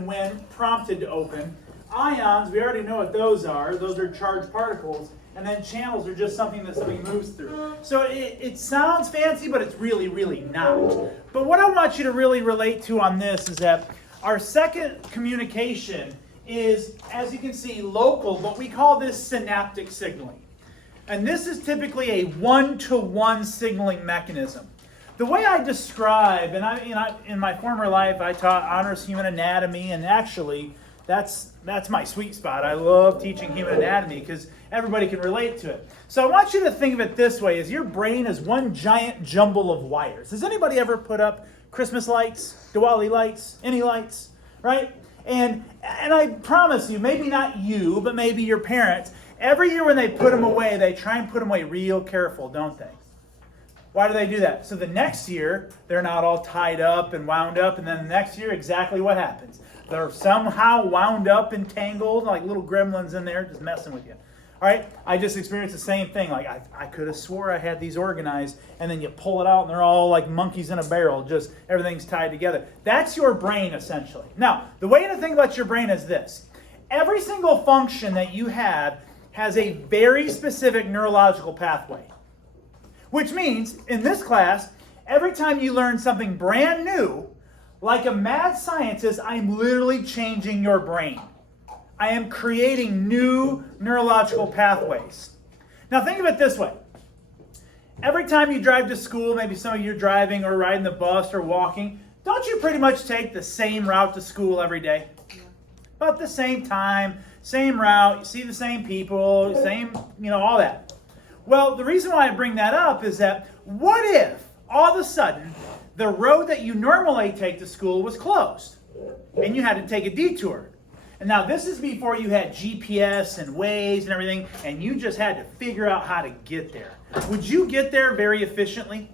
when prompted to open. Ions, we already know what those are. Those are charged particles. And then channels are just something that something moves through. So it sounds fancy, but it's really, really not. But what I want you to really relate to on this is that our second communication is, as you can see, local, but we call this synaptic signaling. And this is typically a one-to-one signaling mechanism. The way I describe, and in my former life, I taught honors human anatomy, and actually, that's my sweet spot. I love teaching human anatomy because everybody can relate to it. So I want you to think of it this way: is your brain is one giant jumble of wires. Has anybody ever put up Christmas lights, Diwali lights, any lights, right? And I promise you, maybe not you, but maybe your parents, every year when they put them away, they try and put them away real careful, don't they? Why do they do that? So the next year, they're not all tied up and wound up, and then the next year, exactly what happens? They're somehow wound up and tangled, like little gremlins in there just messing with you. All right? I just experienced the same thing. Like, I could have swore I had these organized, and then you pull it out, and they're all like monkeys in a barrel. Just everything's tied together. That's your brain, essentially. Now, the way to think about your brain is this. Every single function that you have has a very specific neurological pathway. Which means, in this class, every time you learn something brand new, like a mad scientist, I'm literally changing your brain. I am creating new neurological pathways. Now think of it this way. Every time you drive to school, maybe some of you are driving or riding the bus or walking, don't you pretty much take the same route to school every day? Yeah. About the same time, same route, you see the same people, same, all that. Well, the reason why I bring that up is that what if all of a sudden the road that you normally take to school was closed and you had to take a detour? And now this is before you had GPS and Waze and everything, and you just had to figure out how to get there. Would you get there very efficiently?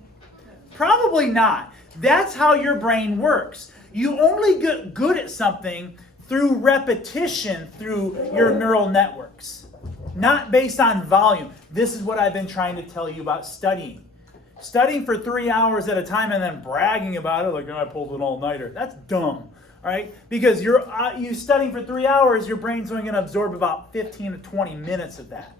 Probably not. That's how your brain works. You only get good at something through repetition through your neural networks. Not based on volume. This is what I've been trying to tell you about studying. Studying for 3 hours at a time and then bragging about it like, I pulled an all-nighter. That's dumb, all right? Because you're studying for 3 hours, your brain's only going to absorb about 15 to 20 minutes of that.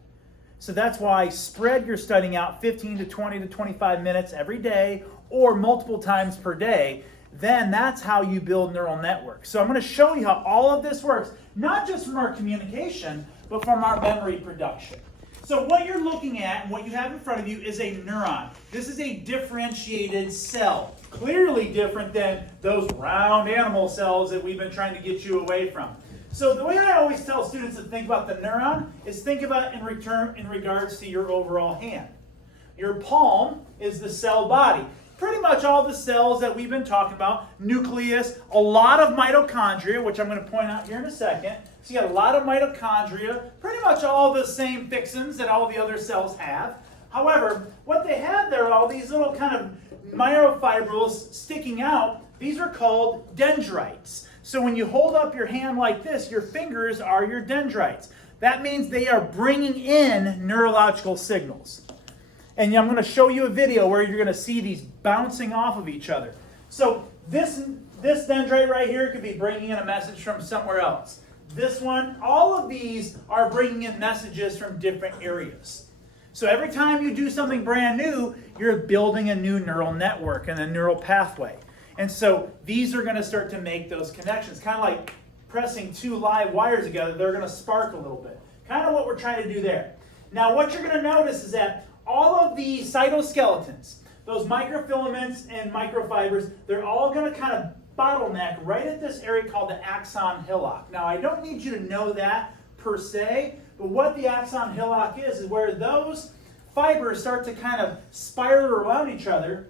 So that's why spread your studying out 15 to 20 to 25 minutes every day or multiple times per day. Then that's how you build neural networks. So I'm going to show you how all of this works, not just from our communication, but from our memory production. So what you're looking at and what you have in front of you is a neuron. This is a differentiated cell, clearly different than those round animal cells that we've been trying to get you away from. So the way I always tell students to think about the neuron is think about it in regards to your overall hand. Your palm is the cell body. Pretty much all the cells that we've been talking about, nucleus, a lot of mitochondria, which I'm going to point out here in a second. So you got a lot of mitochondria, pretty much all the same fixins that all the other cells have. However, what they have there are all these little kind of myofibrils sticking out. These are called dendrites. So when you hold up your hand like this, your fingers are your dendrites. That means they are bringing in neurological signals. And I'm going to show you a video where you're going to see these bouncing off of each other. So this dendrite right here could be bringing in a message from somewhere else. This one, all of these are bringing in messages from different areas. So every time you do something brand new, you're building a new neural network and a neural pathway. And so these are going to start to make those connections. Kind of like pressing two live wires together, they're going to spark a little bit. Kind of what we're trying to do there. Now what you're going to notice is that all of the cytoskeletons, those microfilaments and microfibers, they're all going to kind of bottleneck right at this area called the axon hillock. Now, I don't need you to know that per se, but what the axon hillock is where those fibers start to kind of spiral around each other,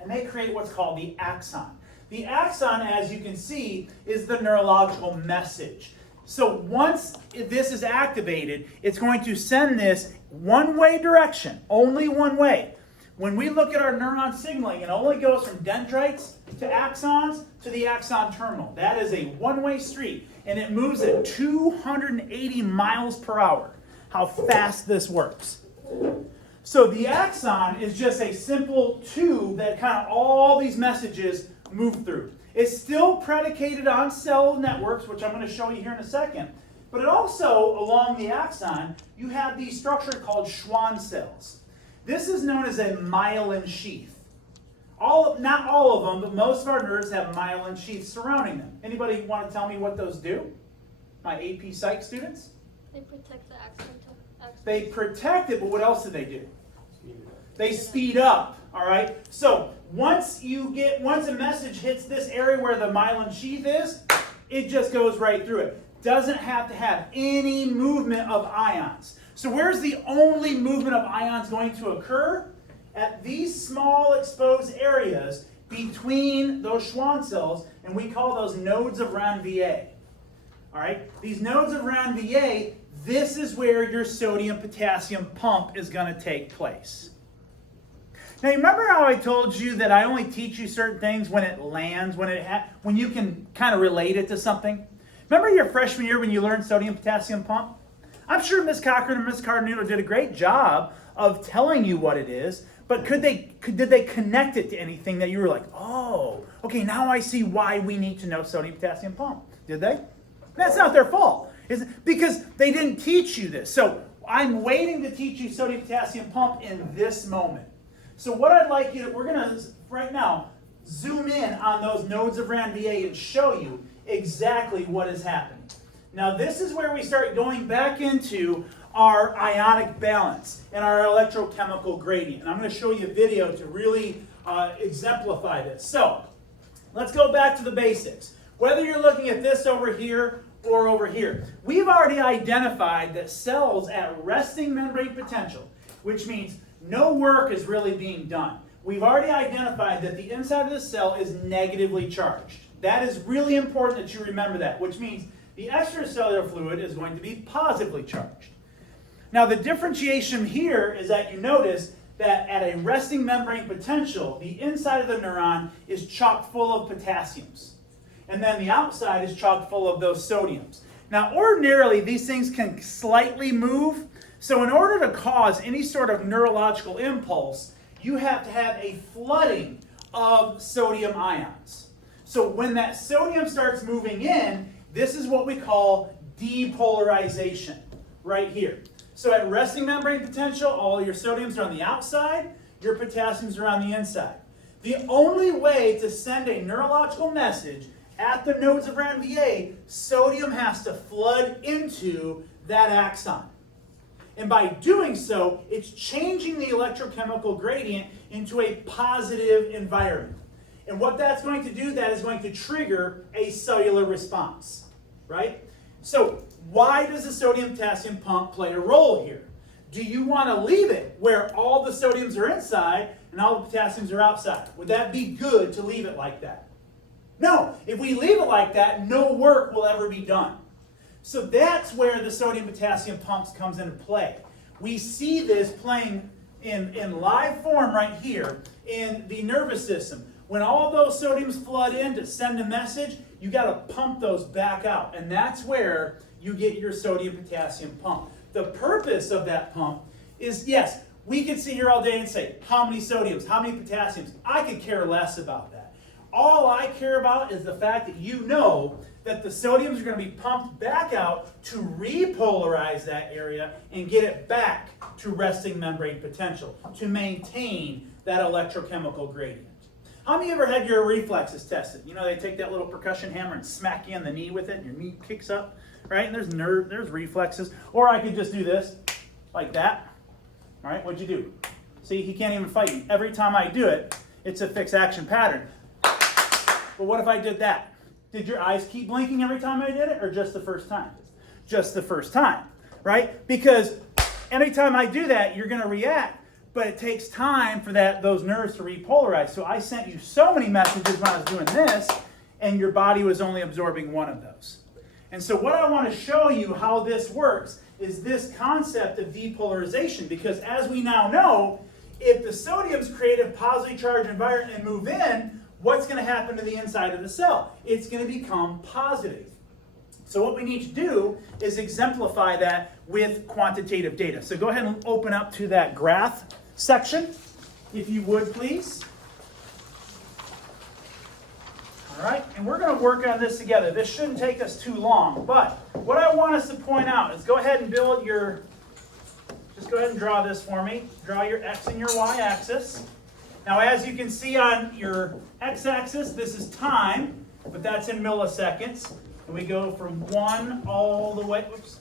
and they create what's called the axon. The axon, as you can see, is the neurological message. So once this is activated, it's going to send this one-way direction, only one way. When we look at our neuron signaling, it only goes from dendrites to axons to the axon terminal. That is a one-way street, and it moves at 280 miles per hour. How fast this works. So the axon is just a simple tube that kind of all these messages move through. It's still predicated on cell networks, which I'm going to show you here in a second. But it also, along the axon, you have these structures called Schwann cells. This is known as a myelin sheath. Not all of them, but most of our nerves have myelin sheaths surrounding them. Anybody want to tell me what those do? My AP Psych students? They protect the axon. They protect it, but what else do they do? They speed up, all right? So once a message hits this area where the myelin sheath is, it just goes right through it. Doesn't have to have any movement of ions. So where's the only movement of ions going to occur? At these small exposed areas between those Schwann cells, and we call those nodes of Ranvier. All right? These nodes of Ranvier, this is where your sodium-potassium pump is going to take place. Now, you remember how I told you that I only teach you certain things when it lands, when you can kind of relate it to something? Remember your freshman year when you learned sodium-potassium pump? I'm sure Miss Cochran and Miss Cardinito did a great job of telling you what it is, but did they connect it to anything that you were like, oh, okay, now I see why we need to know sodium-potassium pump? Did they? That's not their fault. Because they didn't teach you this. So I'm waiting to teach you sodium-potassium pump in this moment. So what I'd like you to, we're going to, right now, zoom in on those nodes of Ranvier and show you exactly what is happening. Now this is where we start going back into our ionic balance and our electrochemical gradient. And I'm going to show you a video to really exemplify this. So let's go back to the basics. Whether you're looking at this over here or over here, we've already identified that cells at resting membrane potential, which means no work is really being done. We've already identified that the inside of the cell is negatively charged. That is really important that you remember that, which means the extracellular fluid is going to be positively charged. Now the differentiation here is that you notice that at a resting membrane potential, the inside of the neuron is chock full of potassiums. And then the outside is chock full of those sodiums. Now ordinarily these things can slightly move, so in order to cause any sort of neurological impulse, you have to have a flooding of sodium ions. So when that sodium starts moving in, this is what we call depolarization, right here. So at resting membrane potential, all your sodiums are on the outside, your potassiums are on the inside. The only way to send a neurological message at the nodes of Ranvier, sodium has to flood into that axon. And by doing so, it's changing the electrochemical gradient into a positive environment. And what that's going to do, that is going to trigger a cellular response, right? So why does the sodium-potassium pump play a role here? Do you want to leave it where all the sodiums are inside and all the potassiums are outside? Would that be good to leave it like that? No. If we leave it like that, no work will ever be done. So that's where the sodium-potassium pumps comes into play. We see this playing in live form right here in the nervous system. When all those sodiums flood in to send a message, you got to pump those back out. And that's where you get your sodium-potassium pump. The purpose of that pump is, yes, we could sit here all day and say, how many sodiums, how many potassiums? I could care less about that. All I care about is the fact that you know that the sodiums are going to be pumped back out to repolarize that area and get it back to resting membrane potential to maintain that electrochemical gradient. How many ever had your reflexes tested? You know, they take that little percussion hammer and smack you in the knee with it and your knee kicks up, right? And there's reflexes. Or I could just do this, like that. All right, what'd you do? See, he can't even fight me. Every time I do it, it's a fixed action pattern. But what if I did that? Did your eyes keep blinking every time I did it, or just the first time? Just the first time, right? Because every time I do that, you're going to react, but it takes time for those nerves to repolarize. So I sent you so many messages when I was doing this, and your body was only absorbing one of those. And so what I want to show you how this works is this concept of depolarization, because as we now know, if the sodiums create a positively charged environment and move in, what's going to happen to the inside of the cell? It's going to become positive. So what we need to do is exemplify that with quantitative data. So go ahead and open up to that graph section, if you would, please. All right, and we're going to work on this together. This shouldn't take us too long, but what I want us to point out is go ahead and build your, just go ahead and draw this for me. Draw your X and your Y axis. Now, as you can see on your X axis, this is time, but that's in milliseconds. And we go from 1 all the way, oops,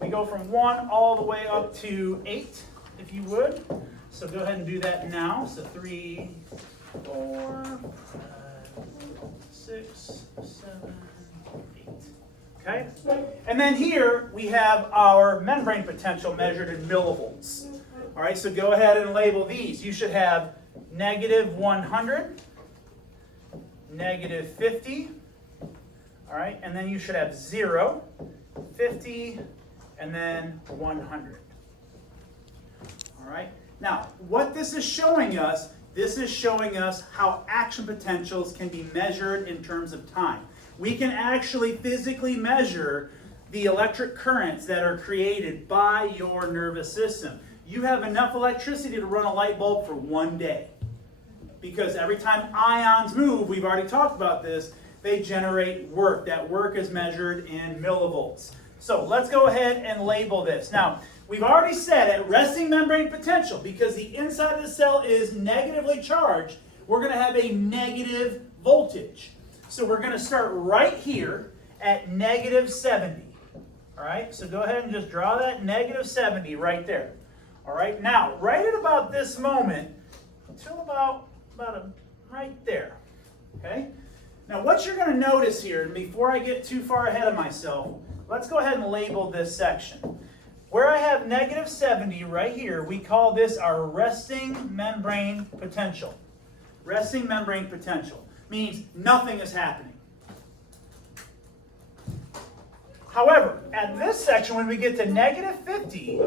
we go from 1 all the way up to 8, if you would. So go ahead and do that now. So 3, 4, 5, 6, 7, 8. Okay? And then here we have our membrane potential measured in millivolts. All right, so go ahead and label these. You should have -100, -50, all right, and then you should have 0, 50, and then 100. All right, now what this is showing us how action potentials can be measured in terms of time. We can actually physically measure the electric currents that are created by your nervous system. You have enough electricity to run a light bulb for 1 day. Because every time ions move, we've already talked about this, they generate work. That work is measured in millivolts. So let's go ahead and label this. Now, we've already said at resting membrane potential, because the inside of the cell is negatively charged, we're going to have a negative voltage. So we're going to start right here at -70. All right, so go ahead and just draw that -70 right there. All right, now, right at about this moment, until about right there. Okay? Now, what you're going to notice here, and before I get too far ahead of myself, let's go ahead and label this section. Where I have -70 right here, we call this our resting membrane potential. Resting membrane potential means nothing is happening. However, at this section, when we get to -50,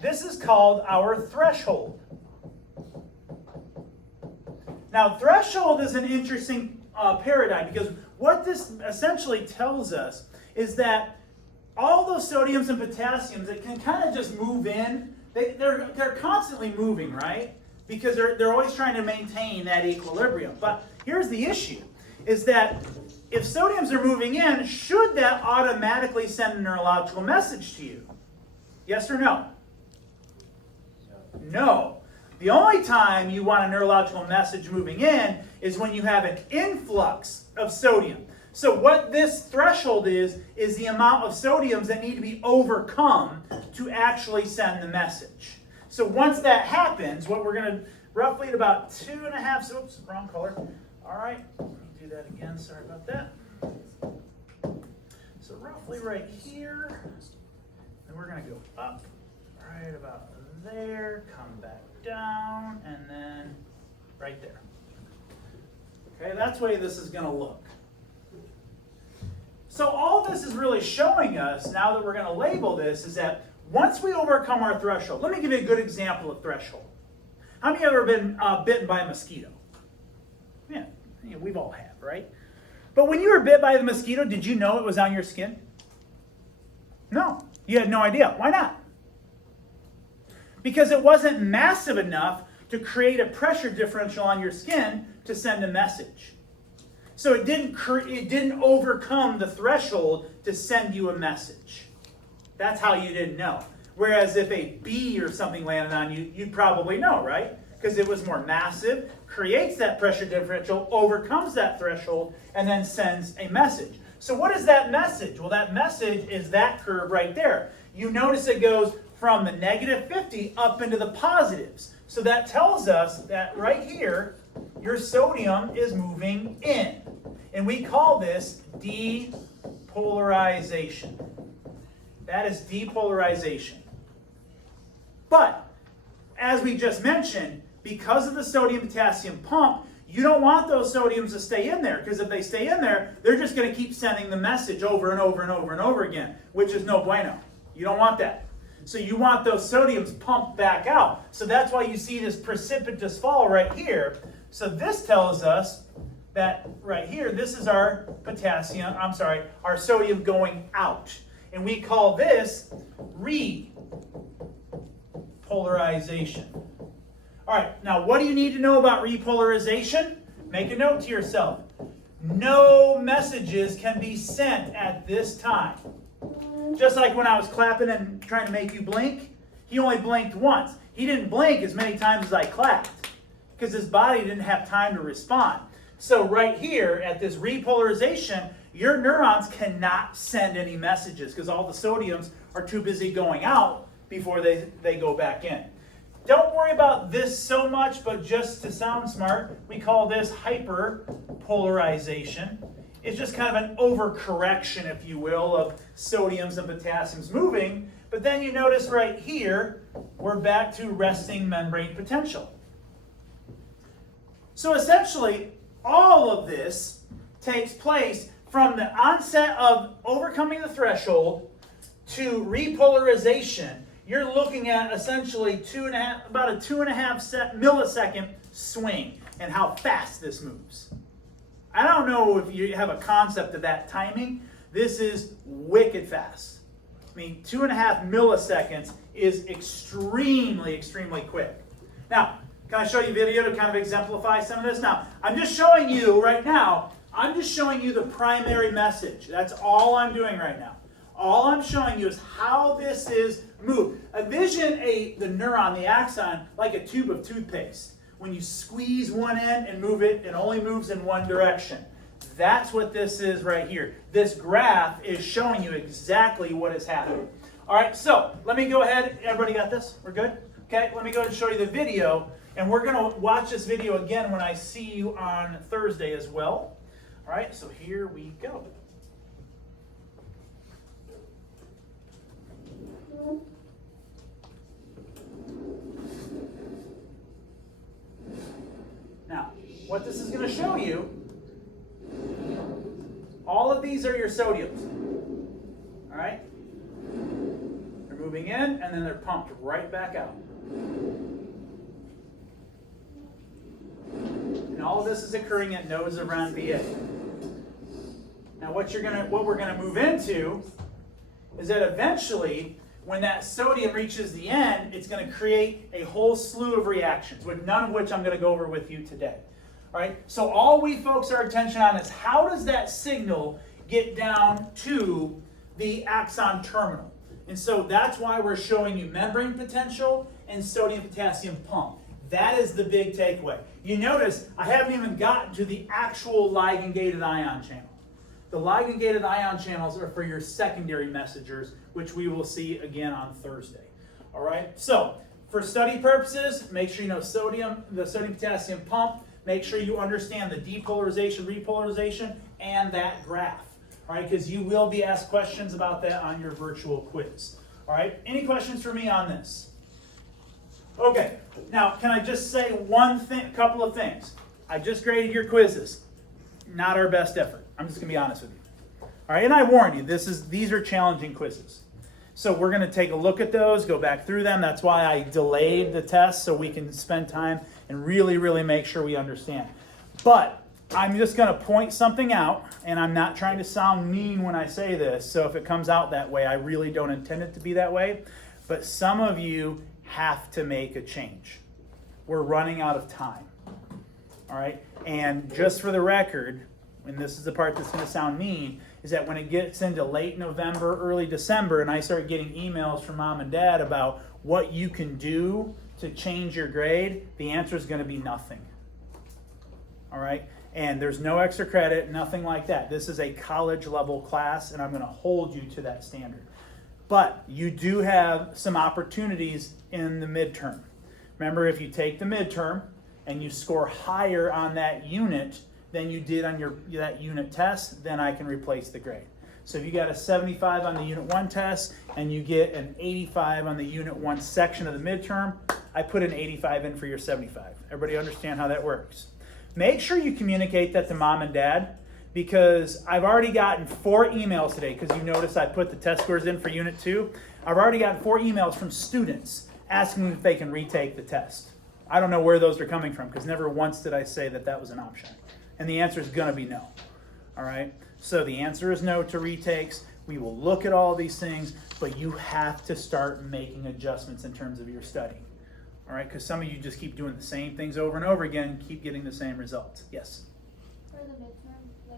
this is called our threshold. Now, threshold is an interesting paradigm, because what this essentially tells us is that all those sodiums and potassiums that can kind of just move in, they're constantly moving, right? Because they're always trying to maintain that equilibrium. But here's the issue, is that if sodiums are moving in, should that automatically send a neurological message to you? Yes or no? No. The only time you want a neurological message moving in is when you have an influx of sodium. So what this threshold is the amount of sodiums that need to be overcome to actually send the message. So once that happens, what we're going to, roughly at about 2.5, oops, wrong color. All right, let me do that again, sorry about that. So roughly right here, and we're going to go up right about there, come back down, and then right there. Okay, that's the way this is going to look. So all this is really showing us, now that we're going to label this, is that once we overcome our threshold, let me give you a good example of threshold. How many of you have ever been bitten by a mosquito? Yeah, we've all have, right? But when you were bit by the mosquito, did you know it was on your skin? No, you had no idea. Why not? Because it wasn't massive enough to create a pressure differential on your skin to send a message. So it didn't overcome the threshold to send you a message. That's how you didn't know. Whereas if a bee or something landed on you, you'd probably know, right? Because it was more massive, creates that pressure differential, overcomes that threshold, and then sends a message. So what is that message? Well, that message is that curve right there. You notice it goes from the -50 up into the positives. So that tells us that right here, your sodium is moving in. And we call this depolarization. That is depolarization. But, as we just mentioned, because of the sodium-potassium pump, you don't want those sodiums to stay in there, because if they stay in there, they're just going to keep sending the message over and over and over and over again, which is no bueno. You don't want that. So you want those sodiums pumped back out. So that's why you see this precipitous fall right here. So this tells us that right here, this is our our sodium going out. And we call this repolarization. All right, now what do you need to know about repolarization? Make a note to yourself. no messages can be sent at this time. Just like when I was clapping and trying to make you blink, he only blinked once. He didn't blink as many times as I clapped because his body didn't have time to respond. So right here at this repolarization, your neurons cannot send any messages because all the sodiums are too busy going out before they go back in. Don't worry about this so much, but just to sound smart, we call this hyperpolarization. It's just kind of an overcorrection, if you will, of sodiums and potassiums moving. But then you notice right here, we're back to resting membrane potential. So essentially, all of this takes place from the onset of overcoming the threshold to repolarization. You're looking at essentially about a 2.5 millisecond swing and how fast this moves. I don't know if you have a concept of that timing. This is wicked fast. I mean, 2.5 milliseconds is extremely, extremely quick. Now, can I show you a video to kind of exemplify some of this? Now, I'm just showing you right now, I'm just showing you the primary message. That's all I'm doing right now. All I'm showing you is how this is moved. Envision the neuron, the axon, like a tube of toothpaste. When you squeeze one end and move it, it only moves in one direction. That's what this is right here. This graph is showing you exactly what is happening. All right, so let me go ahead. Everybody got this? We're good? Okay, let me go ahead and show you the video. And we're going to watch this video again when I see you on Thursday as well. All right, so here we go. Now, what this is going to show you, all of these are your sodiums. All right? They're moving in, and then they're pumped right back out. And all of this is occurring at nodes around VA. Now, what we're going to move into is that eventually, when that sodium reaches the end, it's going to create a whole slew of reactions, with none of which I'm going to go over with you today. All right? So all we focus our attention on is how does that signal get down to the axon terminal? And so that's why we're showing you membrane potential and sodium-potassium pump. That is the big takeaway. You notice I haven't even gotten to the actual ligand-gated ion channel. The ligand-gated ion channels are for your secondary messengers, which we will see again on Thursday. All right? So, for study purposes, make sure you know sodium, the sodium-potassium pump. Make sure you understand the depolarization, repolarization, and that graph. All right? Because you will be asked questions about that on your virtual quiz. All right? Any questions for me on this? Okay. Now, can I just say one thing, a couple of things? I just graded your quizzes. Not our best effort. I'm just going to be honest with you. All right, and I warned you, these are challenging quizzes. So we're going to take a look at those, go back through them. That's why I delayed the test so we can spend time and really, really make sure we understand. But I'm just going to point something out, and I'm not trying to sound mean when I say this. So if it comes out that way, I really don't intend it to be that way. But some of you have to make a change. We're running out of time. All right, and just for the record, and this is the part that's going to sound mean, is that when it gets into late November, early December, and I start getting emails from mom and dad about what you can do to change your grade, the answer is going to be nothing. All right, and there's no extra credit, nothing like that. This is a college level class, and I'm going to hold you to that standard. But you do have some opportunities in the midterm. Remember, if you take the midterm and you score higher on that unit than you did on that unit test, then I can replace the grade. So if you got a 75 on the Unit 1 test and you get an 85 on the Unit 1 section of the midterm, I put an 85 in for your 75. Everybody understand how that works? Make sure you communicate that to mom and dad, because I've already gotten 4 emails today, because you notice I put the test scores in for Unit 2. I've already gotten 4 emails from students asking if they can retake the test. I don't know where those are coming from, because never once did I say that that was an option. And the answer is going to be no. All right? So the answer is no to retakes. We will look at all these things, but you have to start making adjustments in terms of your studying. All right? Because some of you just keep doing the same things over and over again and keep getting the same results. Yes? For the midterm,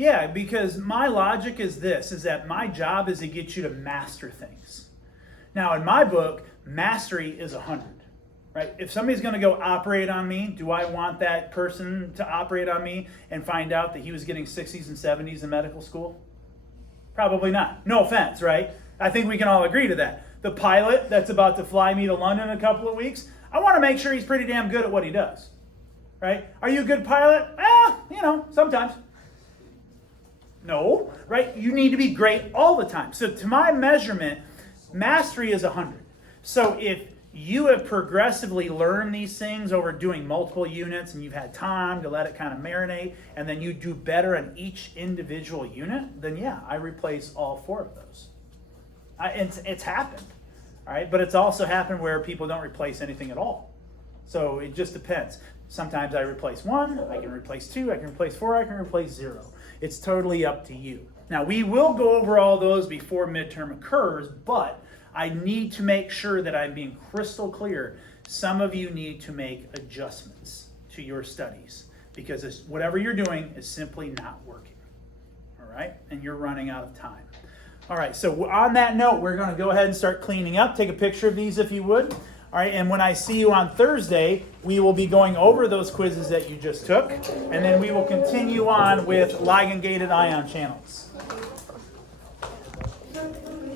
Yeah, because my logic is this, is that my job is to get you to master things. Now, in my book, mastery is 100, right? If somebody's going to go operate on me, do I want that person to operate on me and find out that he was getting 60s and 70s in medical school? Probably not. No offense, right? I think we can all agree to that. The pilot that's about to fly me to London in a couple of weeks, I want to make sure he's pretty damn good at what he does, right? Are you a good pilot? Sometimes. No, right? You need to be great all the time. So to my measurement, mastery is 100. So if you have progressively learned these things over doing multiple units and you've had time to let it kind of marinate, and then you do better on each individual unit, then yeah, I replace all 4 of those. It's happened, all right? But it's also happened where people don't replace anything at all. So it just depends. Sometimes I replace 1, I can replace 2, I can replace 4, I can replace 0. It's totally up to you. Now, we will go over all those before midterm occurs, but I need to make sure that I'm being crystal clear. Some of you need to make adjustments to your studies because whatever you're doing is simply not working, all right? And you're running out of time. All right, so on that note, we're going to go ahead and start cleaning up. Take a picture of these if you would. All right, and when I see you on Thursday, we will be going over those quizzes that you just took, and then we will continue on with ligand-gated ion channels.